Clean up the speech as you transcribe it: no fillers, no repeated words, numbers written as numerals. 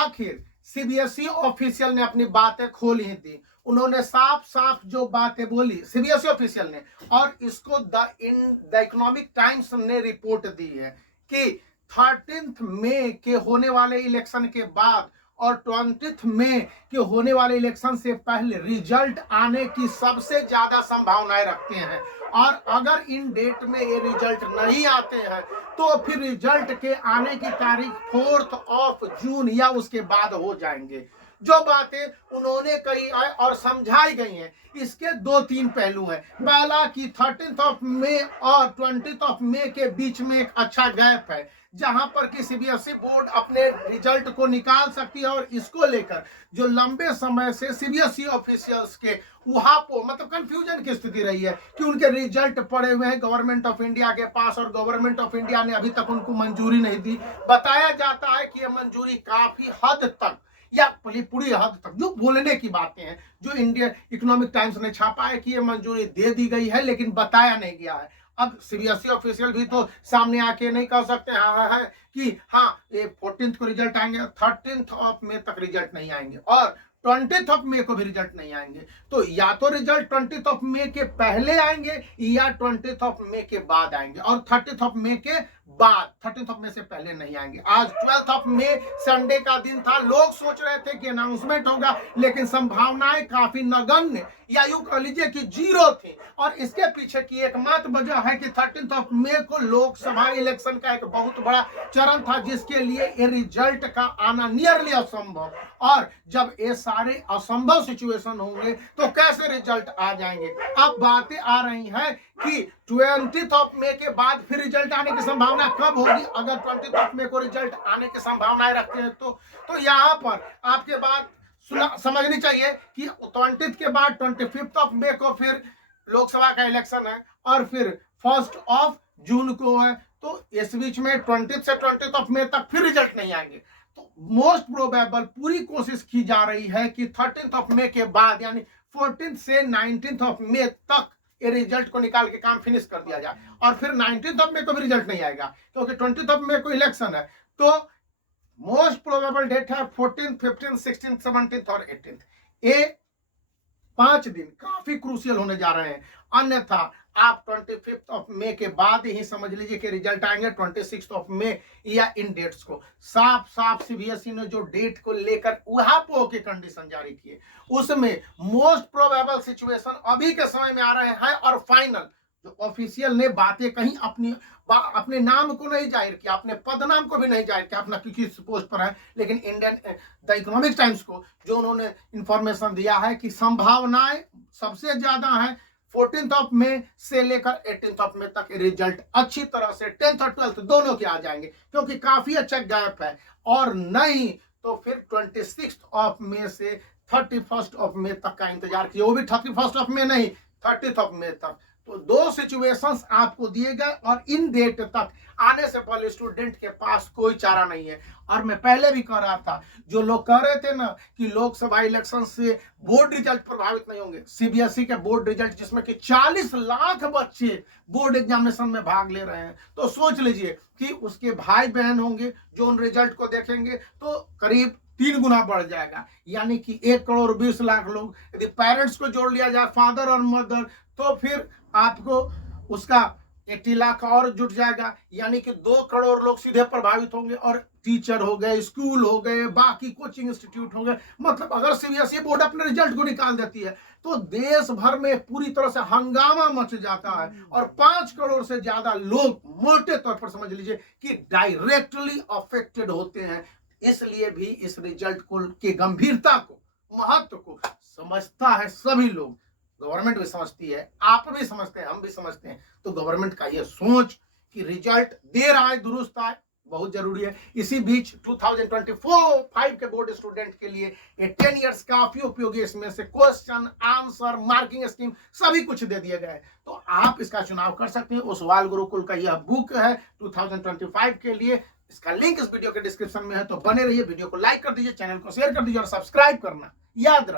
आखिर CBSE official ने अपनी बातें खोल ही दी। उन्होंने साफ साफ जो बातें बोली सीबीएसई ऑफिशियल ने, और इसको द इकोनॉमिक टाइम्स ने रिपोर्ट दी है कि 13 मई के होने वाले इलेक्शन के बाद और 20 मई के होने वाले इलेक्शन से पहले रिजल्ट आने की सबसे ज्यादा संभावनाएं रखते हैं। और अगर इन डेट में ये रिजल्ट नहीं आते हैं तो फिर रिजल्ट के आने की तारीख 4 जून या उसके बाद हो जाएंगे। जो बातें उन्होंने कही है और समझाई गई हैं, इसके 2-3 पहलू हैं। पहला कि 13 मई और 20 मई के बीच में एक अच्छा गैप है, जहां पर कि सीबीएसई बोर्ड अपने रिजल्ट को निकाल सकती है। और इसको लेकर जो लंबे समय से सीबीएसई ऑफिशियल्स के उहापों मतलब कंफ्यूजन की स्थिति रही है कि उनके रिजल्ट पड़े हुए हैं गवर्नमेंट ऑफ इंडिया के पास और गवर्नमेंट ऑफ इंडिया ने अभी तक उनको मंजूरी नहीं दी। बताया जाता है कि यह मंजूरी काफी हद तक या पूरी हद तक, जो बोलने की बातें हैं, जो इंडिया इकोनॉमिक टाइम्स ने छापा है कि यह मंजूरी दे दी गई है, लेकिन बताया नहीं गया है। अब सीबीएसई ऑफिशियल भी तो सामने आके नहीं कह सकते है कि हाँ ये 14 को रिजल्ट आएंगे, 13 मई तक रिजल्ट नहीं आएंगे और 20 मई को भी रिजल्ट नहीं आएंगे। तो या तो रिजल्ट 20 मई के पहले आएंगे या 20 मई के बाद आएंगे, और 30 मई के बाद, 13 मई से पहले नहीं आएंगे। आज 12 मई संडे का दिन था, लोग सोच रहे थे कि अनाउंसमेंट होगा, लेकिन संभावनाएं काफी नगण्य या यूं कह लीजिए कि जीरो थी। और इसके पीछे की एकमात्र वजह है कि 13 मई को लोकसभा इलेक्शन का एक बहुत बड़ा चरण था, जिसके लिए ये रिजल्ट का आना नियरली असंभव। और जब ये सारे असंभव सिचुएशन होंगे तो कैसे रिजल्ट आ जाएंगे। अब बातें आ रही हैं कि 20 मई के बाद फिर रिजल्ट आने की संभावना कब होगी। अगर 20 मई को रिजल्ट आने की संभावनाएं रखते हैं तो यहाँ पर आपके बात समझनी चाहिए कि 20 के बाद 25 मई को फिर लोकसभा का इलेक्शन है और फिर 1 जून को है। तो इस बीच में 20 से 20 मई तक फिर रिजल्ट नहीं आएंगे। तो मोस्ट प्रोबेबल पूरी कोशिश की जा रही है कि 13 मई के बाद यानी 14 से 19 मई तक ये रिजल्ट को निकाल के काम फिनिश कर दिया जाए। और फिर 19 मई को भी रिजल्ट नहीं आएगा क्योंकि 20 मई को इलेक्शन है। तो मोस्ट प्रोबेबल डेट है 14, 15, 16, 17 और 18। ये 5 दिन काफी क्रूशियल होने जा रहे हैं। अन्यथा आप 25 मई के बाद ही समझ लीजिए कि रिजल्ट आएंगे 26 मई या इन डेट्स को। साफ साफ सीबीएसई ने जो डेट को लेकर उहापोह के कंडीशन जारी किए, उसमें मोस्ट प्रोबेबल सिचुएशन अभी के समय में आ रहे हैं। और फाइनल जो ऑफिशियल ने बातें कहीं अपने नाम को नहीं जाहिर किया, अपने पद नाम को भी नहीं जाहिर किया, अपना किस पोस्ट पर है, लेकिन इंडियन द इकोनॉमिक टाइम्स को जो उन्होंने इंफॉर्मेशन दिया है कि संभावनाएं सबसे ज्यादा है 14 मई से लेकर 18 मई तक रिजल्ट अच्छी तरह से 10th और 12th दोनों के आ जाएंगे, क्योंकि काफी अच्छा गैप है। और नहीं तो फिर 26 मई से 31 मई तक का इंतजार किया, वो भी 31 मई नहीं 30 मई तक। तो 2 सिचुएशंस आपको दिए गए और इन डेट तक आने से पहले स्टूडेंट के पास कोई चारा नहीं है। और मैं पहले भी कह रहा था, जो लोग कह रहे थे ना कि लोकसभा इलेक्शन से बोर्ड रिजल्ट प्रभावित नहीं होंगे, सीबीएसई के बोर्ड रिजल्ट जिसमें कि 40 लाख बच्चे बोर्ड एग्जामिनेशन में भाग ले रहे हैं, तो सोच लीजिए कि उसके भाई बहन होंगे जो उन रिजल्ट को देखेंगे तो करीब 3 गुना बढ़ जाएगा, यानी कि 1,20,00,000 लोग। यदि पेरेंट्स को जोड़ लिया जाए, फादर और मदर, तो फिर आपको उसका 80 लाख और जुट जाएगा, यानी कि 2 करोड़ लोग सीधे प्रभावित होंगे। और टीचर हो गए, स्कूल हो गए, बाकी कोचिंग इंस्टीट्यूट हो गए। मतलब अगर सीबीएसई बोर्ड अपने रिजल्ट को निकाल देती है तो देश भर में पूरी तरह से हंगामा मच जाता है और 5 करोड़ से ज्यादा लोग मोटे तौर पर समझ लीजिए कि डायरेक्टली अफेक्टेड होते हैं। इसलिए भी इस रिजल्ट को की गंभीरता को, महत्व को समझता है सभी लोग। गवर्नमेंट भी समझती है, आप भी समझते हैं, हम भी समझते हैं। तो गवर्नमेंट का ये सोच कि रिजल्ट देर आए दुरुस्त आए बहुत जरूरी है। इसी बीच 2024-5 के बोर्ड स्टूडेंट के लिए ये 10 इयर्स काफी उपयोगी। इसमें से क्वेश्चन आंसर, मार्किंग स्कीम सभी कुछ दे दिए गए। तो आप इसका चुनाव कर सकते हैं। ओसवाल गुरुकुल का यह बुक है 2025 के लिए। इसका लिंक इस वीडियो के डिस्क्रिप्शन में है, तो बने रहिए। वीडियो को लाइक कर दीजिए, चैनल को शेयर कर दीजिए और सब्सक्राइब करना याद रखिए।